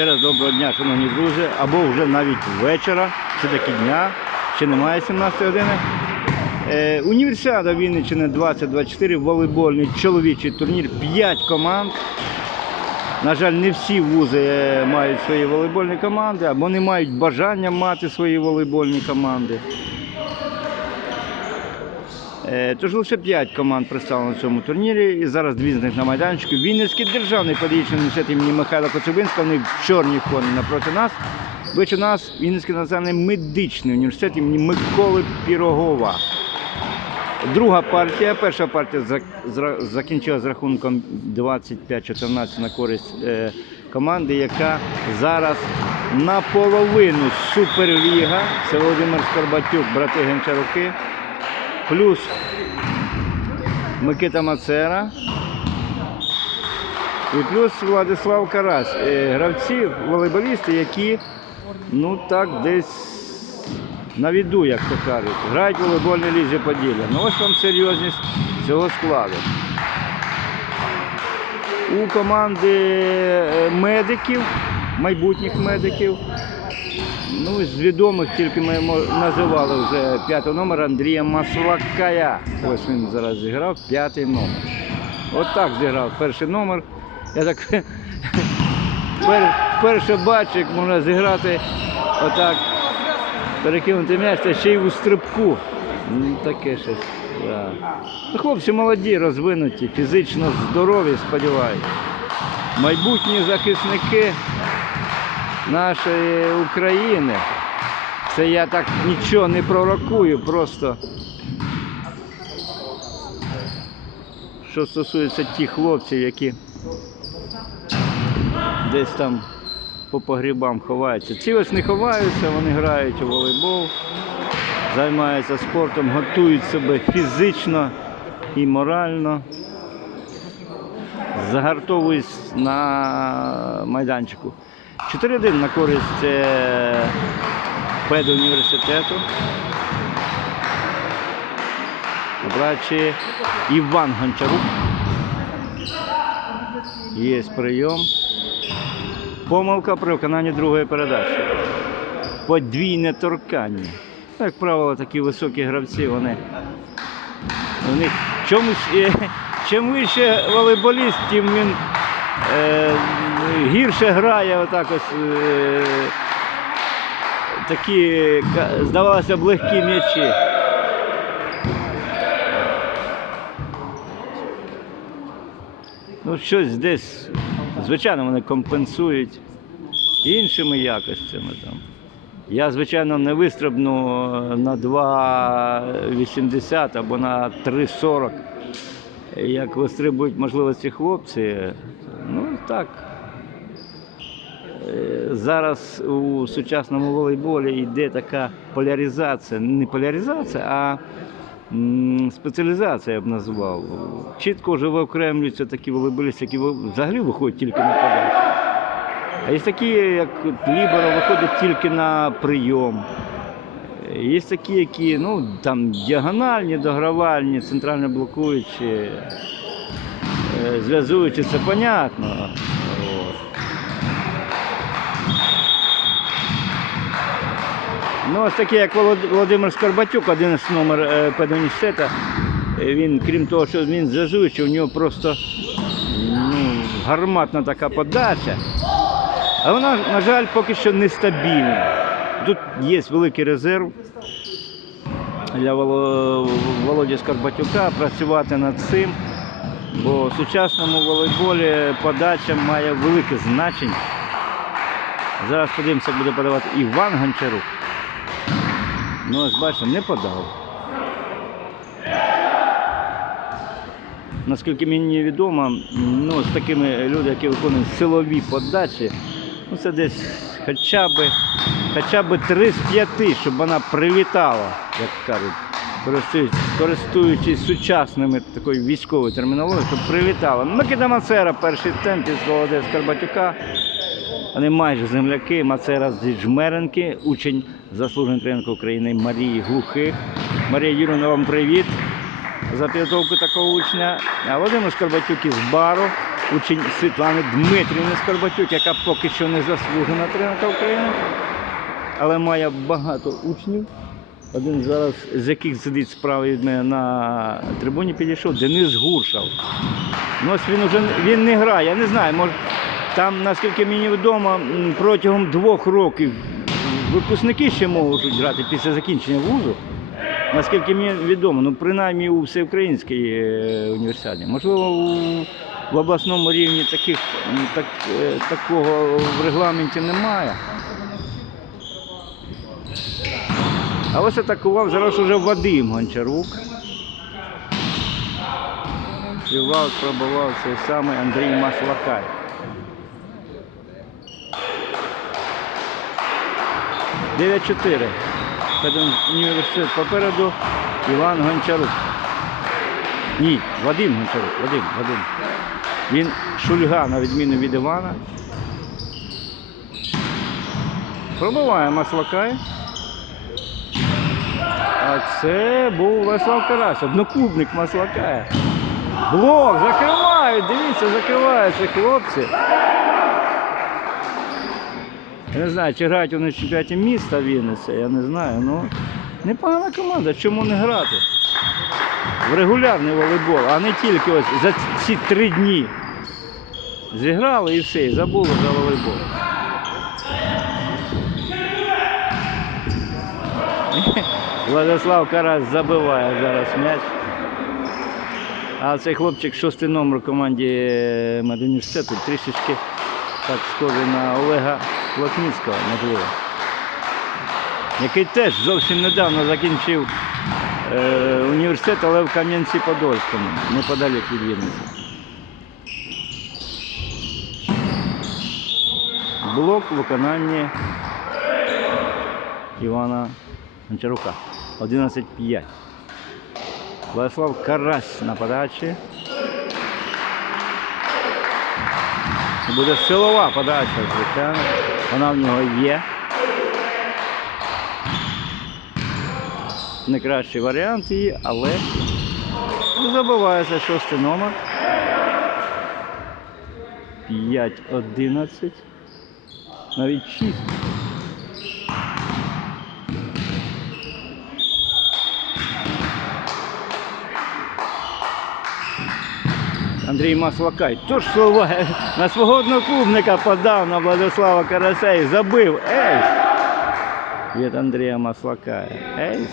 Ще раз доброго дня, шановні друзі, або вже навіть вечора, чи таки дня, ще немає 17 години. Е, Універсіада Вінниччини 2024, волейбольний чоловічий турнір, 5 команд. На жаль, не всі вузи е, мають свої волейбольні команди, або не мають бажання мати свої волейбольні команди. Е, Тож лише 5 команд представлено в цьому турнірі. І зараз дві з них на майданчику. Вінницький державний педагогічний університет імені Михайла Коцюбинського, вони в чорній формі напроти нас. Вище нас Вінницький національний медичний університет імені Миколи Пірогова. Друга партія, перша партія закінчила з рахунком 25-14 на користь е, команди, яка зараз наполовину суперліга. Це Володимир Скорбатюк, брати Гончаруки. Плюс Микита Мацера. І плюс Владислав Карась. Е, Гравці, волейболісти, які ну так десь на віду, як то кажуть. Грають в волейбольній лізі Поділля. Ну ось вам серйозність цього складу. У команди е, медиків, майбутніх медиків. Ну, з відомих тільки ми називали вже п'ятий номер Андрія Маслакая. Ось він зараз зіграв п'ятий номер. От так зіграв перший номер. Я так пер, вперше бачу, як можна зіграти отак, перекинути м'яч, ще й у стрибку. Ну, таке щось. Да. Ну, хлопці молоді, розвинуті, фізично здорові, сподіваюся. Майбутні захисники нашої України. Це я так нічого не пророкую, просто що стосується тих хлопців, які десь там по погрібам ховаються. Ці ось не ховаються, вони грають у волейбол, займаються спортом, готують себе фізично і морально, загартовують на майданчику. 4-1 на користь е, педуніверситету. Братчі Іван Гончарук. Є прийом. Помилка при виконанні другої передачі. Подвійне торкання. Як правило, такі високі гравці, вони у них чомусь, е, чим вище волейболіст, тим він е, гірше грає отак ось. Е, такі, здавалося б, легкі м'ячі. Ну, щось десь, звичайно, вони компенсують іншими якостями там. Я, звичайно, не вистрибну на 2,80 або на 3,40, як вистрибують можливості хлопці. Ну так. Е, Зараз у сучасному волейболі йде така поляризація, не поляризація, а спеціалізація, я б назвав. Чітко вже виокремлюються такі волейболісти, які взагалі виходять тільки на подачу. А є такі, як от Ліберо, виходять тільки на прийом. Є такі, які ну, там діагональні, догравальні, центрально блокуючі, е, зв'язуючі, це понятно. Ну, ось такий, як Володимир Скорбатюк, один з номер е, педуніверситету, е, він, крім того, що він зв'язуючий, у нього просто ну, гарматна така подача. А вона, на жаль, поки що нестабільна. Тут є великий резерв для Воло- Володі Скорбатюка працювати над цим, бо в сучасному волейболі подача має велике значення. Зараз подивимося, буде подавати Іван Гончарук. Ну, ось бачите, не подав. Наскільки мені відомо, ну, з такими людьми, які виконують силові подачі, ну це десь хоча б, хоча б 3 з 5, щоб вона прилітала, як кажуть, користуючись, користуючись сучасними такою військовою термінологією, щоб прилітала. Микита Мацера, перший темп із Володимира Скарбатюка. Вони майже земляки, Мацера з Жмеренки, учень заслуженої тренерки України Марії Глухих. Марія Юрівна, вам привіт за підготовку такого учня. А Володимир Скорбатюк із бару. учень Світлани Дмитрівни Скорбатюк, яка поки що не заслужена тренерка України, але має багато учнів. Один зараз, з яких сидить справа від мене на трибуні, підійшов Денис Гуршав. Ну, ось він уже він не грає, я не знаю, може там, наскільки мені відомо, протягом двох років випускники ще можуть грати після закінчення вузу. Наскільки мені відомо, ну принаймні у всеукраїнській е, універсіаді. Можливо, у, в обласному рівні таких, так, е, такого в регламенті немає. А ось атакував зараз уже Вадим Гончарук. Співав, пробував цей самий Андрій Маслакай. Дев'ять чотири. Університет попереду Іван Гончарук. Ні, Вадим Гончарук. Вадим, Вадим. Він шульга на відміну від Івана. Пробиває Маслакай. А це був Веслав Карась, одноклубник Маслакая. Блок, закривають, дивіться, закриваються хлопці. Я не знаю, чи грають вони в чемпіонаті міста Вінниця, я не знаю. Ну, непогана команда, чому не грати? В регулярний волейбол, а не тільки ось за ці три дні. Зіграли і все, і забули за волейбол. Владислав Карась забиває зараз м'яч. А цей хлопчик шостий номер в команді е, медуніверситету трішечки так схожий на Олега Лохніцького, можливо. Який теж зовсім недавно закінчив е, університет, але в Кам'янці-Подольському, неподалік від Вінниці. Блок в виконанні Івана Гончарука. 11-5. Владислав Карась на подачі. Буде силова подача, звичайно. Вона в нього є. Не кращий варіант її, але не забувається шостий номер. 5-11. Навіть 6. Андрій Маслакай. Тож на свого одноклубника подав на Владислава Карася і забив. Ейс! Від Андрія Маслакая. Ейс.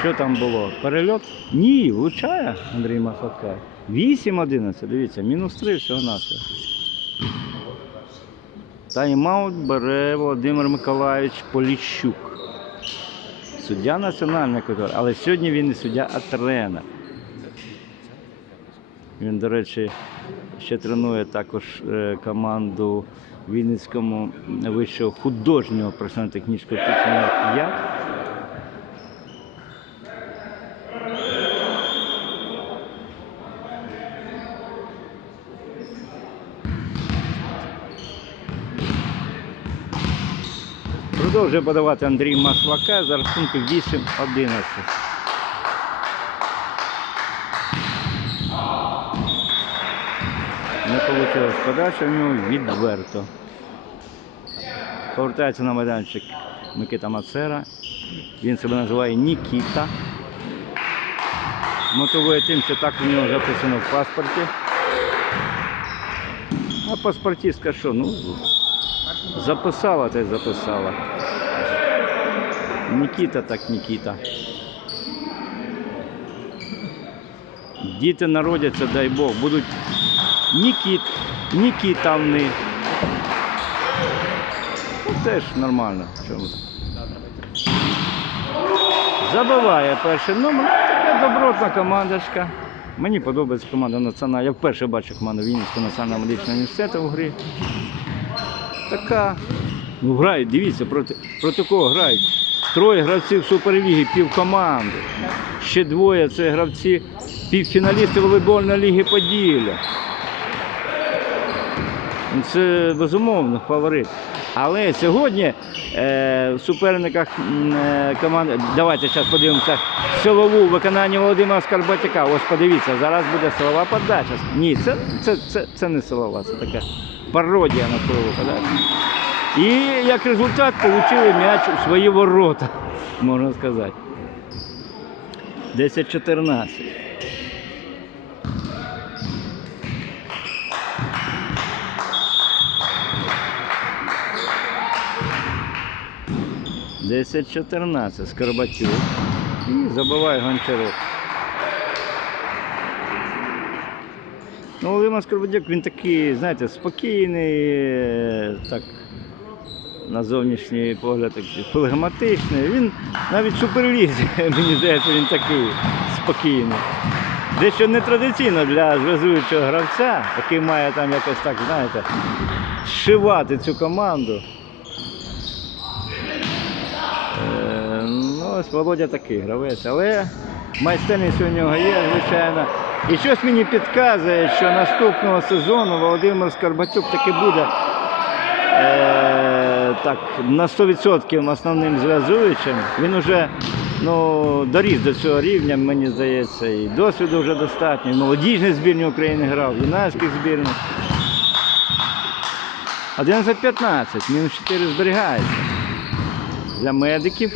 Що там було? Перельот? Ні, влучає Андрій Маслакай. 8-11, дивіться, мінус 3 всього нашого. Тайм-аут бере Володимир Миколаївич Поліщук. Суддя національної культури, але сьогодні він не суддя, а тренер. Він, до речі, ще тренує також е, команду Вінницькому вищого художнього професійно-технічного підсумку 5. Продовжує подавати Андрій Маслака за рахунку 8-11. Не вийшла подача в нього відверто. Повертається на майданчик Микита Мацера. Він себе називає Нікіта. Мотивує тим, що так у нього записано в паспорті. А паспортистка що? Ну, записала та й записала. Нікіта так Нікіта. Діти народяться, дай Бог, будуть Нікіт, Нікітавни. Ну, теж нормально. Забиває перший номер. Така добротна командочка. Мені подобається команда національна. Я вперше бачу команду Вінницького національного медичного університету в грі. Така. Ну, грають, дивіться, проти, проти кого грають. Троє гравців суперліги, півкоманди. Ще двоє це гравці півфіналісти волейбольної ліги Поділля. Це безумовно фаворит. Але сьогодні е, в суперниках е, команди. Давайте зараз подивимося силову виконання Володимира Скарбатяка. Ось подивіться, зараз буде силова подача. Ні, це, це, це, це не силова, це така пародія на силову подачу. І як результат отримали м'яч у свої ворота, можна сказати. 10-14. Десять 14 Скорбатюк. І забиває Гончаров. Ну, Володимир Скорбатюк, він такий, знаєте, спокійний, так, на зовнішній погляд флегматичний. Він навіть в суперлізі, мені здається, він такий спокійний. Дещо нетрадиційно для зв'язуючого гравця, який має там якось так, знаєте, зшивати цю команду. Е, Ну, ось Володя такий гравець, але майстерність у нього є, звичайно. І щось мені підказує, що наступного сезону Володимир Скарбатюк таки буде е, так, на 100% основним зв'язуючим. Він вже ну, доріс до цього рівня, мені здається, і досвіду вже достатньо. І в збірні України грав, в юнацьких збірних. 11-15, мінус 4 зберігається. Для медиків.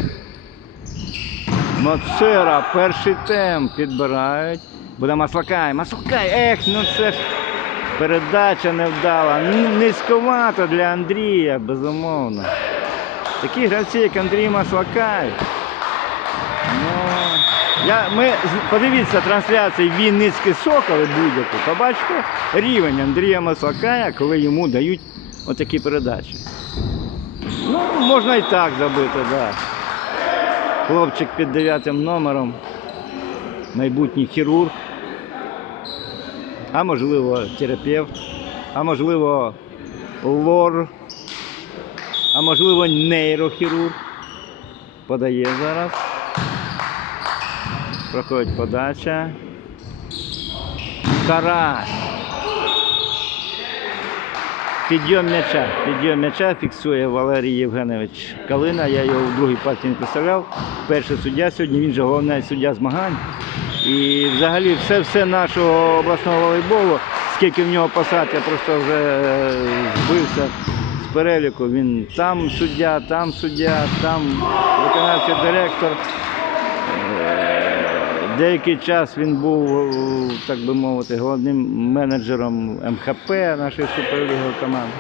Мацера, перший темп підбирають. Буде Маслакай. Маслакай, ех, ну це ж передача невдала. Низьковато для Андрія, безумовно. Такі гравці, як Андрій Маслакай. Ну, я, ми, подивіться трансляції Вінницький Соколи будь-яку. Побачите рівень Андрія Маслакая, коли йому дають отакі передачі. Ну, можна і так забити. Да. Хлопчик під дев'ятим номером, майбутній хірург, а можливо терапевт, а можливо лор, а можливо нейрохірург. Подає зараз. Проходить подача. Карась. Підйом м'яча. Підйом м'яча фіксує Валерій Євгенович Калина. Я його в другій партії не представляв. Перший суддя сьогодні, він же головний суддя змагань. І взагалі все все нашого обласного волейболу, скільки в нього посад, я просто вже е, збився з переліку. Він там суддя, там суддя, там виконавчий директор. Е, Деякий час він був, е, так би мовити, головним менеджером МХП нашої суперлігової команди.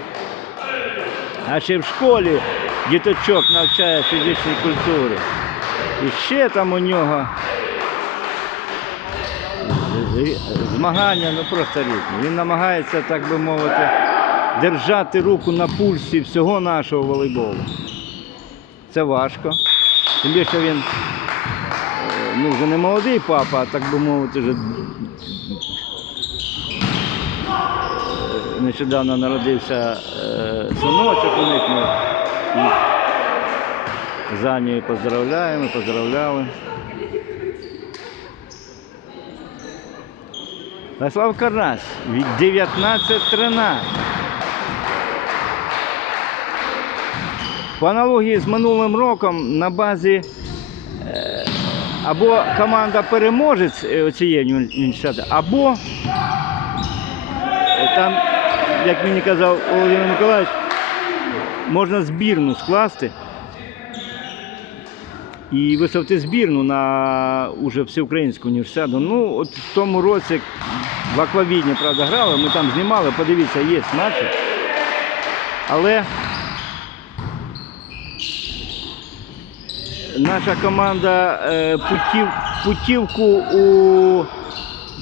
А ще в школі діточок навчає фізичній культурі. І ще там у нього змагання ну просто різні. Він намагається, так би мовити, держати руку на пульсі всього нашого волейболу. Це важко. Тим більше він е, ну, вже не молодий папа, а так би мовити, вже нещодавно народився е, синочок у них. Ми за нею поздравляємо, поздравляли. Владислав Карась від 19-13. По аналогії з минулим роком на базі е, або команда переможець е, цієї університету, або е, там, як мені казав Володимир Миколаївич, можна збірну скласти і виставити збірну на уже всеукраїнську університету. Ну, от в тому році в Аквавідні, правда, грали, ми там знімали, подивіться, є матчі. Але наша команда е, путів, путівку у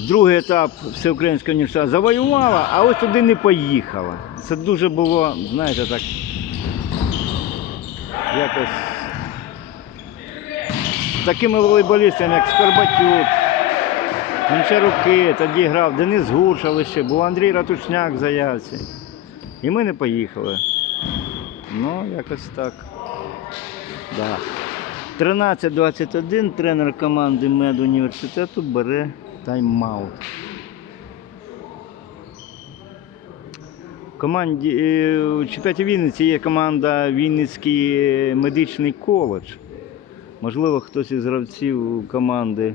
другий етап всеукраїнського університету завоювала, а ось туди не поїхала. Це дуже було, знаєте, так якось такими волейболістами, як Скорбатюк, Гончаруки, тоді грав Денис Гурша лише, був Андрій Ратушняк в заявці. І ми не поїхали. Ну, якось так. Да. 13-21 тренер команди медуніверситету бере тайм-аут. команді е, у чемпіонаті Вінниці є команда Вінницький медичний коледж. Можливо, хтось із гравців команди,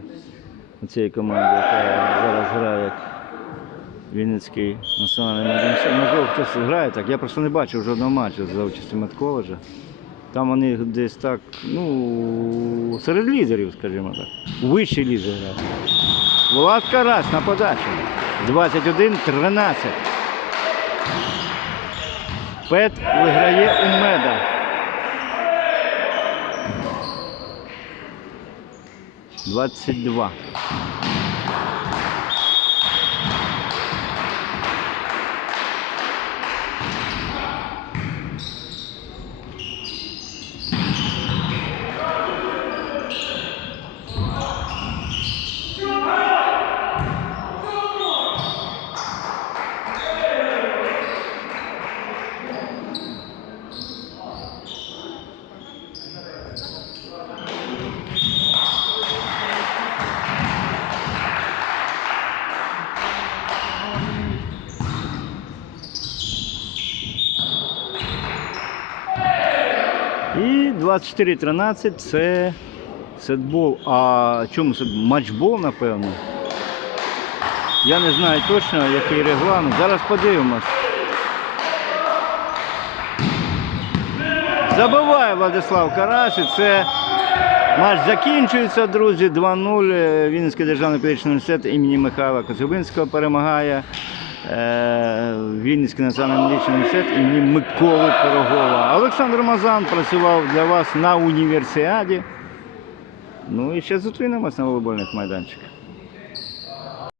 цієї команди, яка зараз грає Вінницький національний медичний. Можливо, хтось грає так. Я просто не бачив жодного матчу за участі медколеджа. Там вони десь так, ну, серед лідерів, скажімо так. Вищі лідери. Влад Карась на подачу. 21-13. Пет виграє у меда. 22. 24-13 це сетбол. А чому це матчбол, напевно? Я не знаю точно, який регламент. Зараз подивимось. Забиває Владислав Карась. і Це матч закінчується, друзі. 2-0. Е, Вінницький державний педагогічний університет імені Михайла Коцюбинського перемагає. Е, Вінницький національний медичний університет імені Миколи Пирогова. Олександр Мазан працював для вас на універсіаді. Ну і ще зустрінемось на волейбольних майданчиках.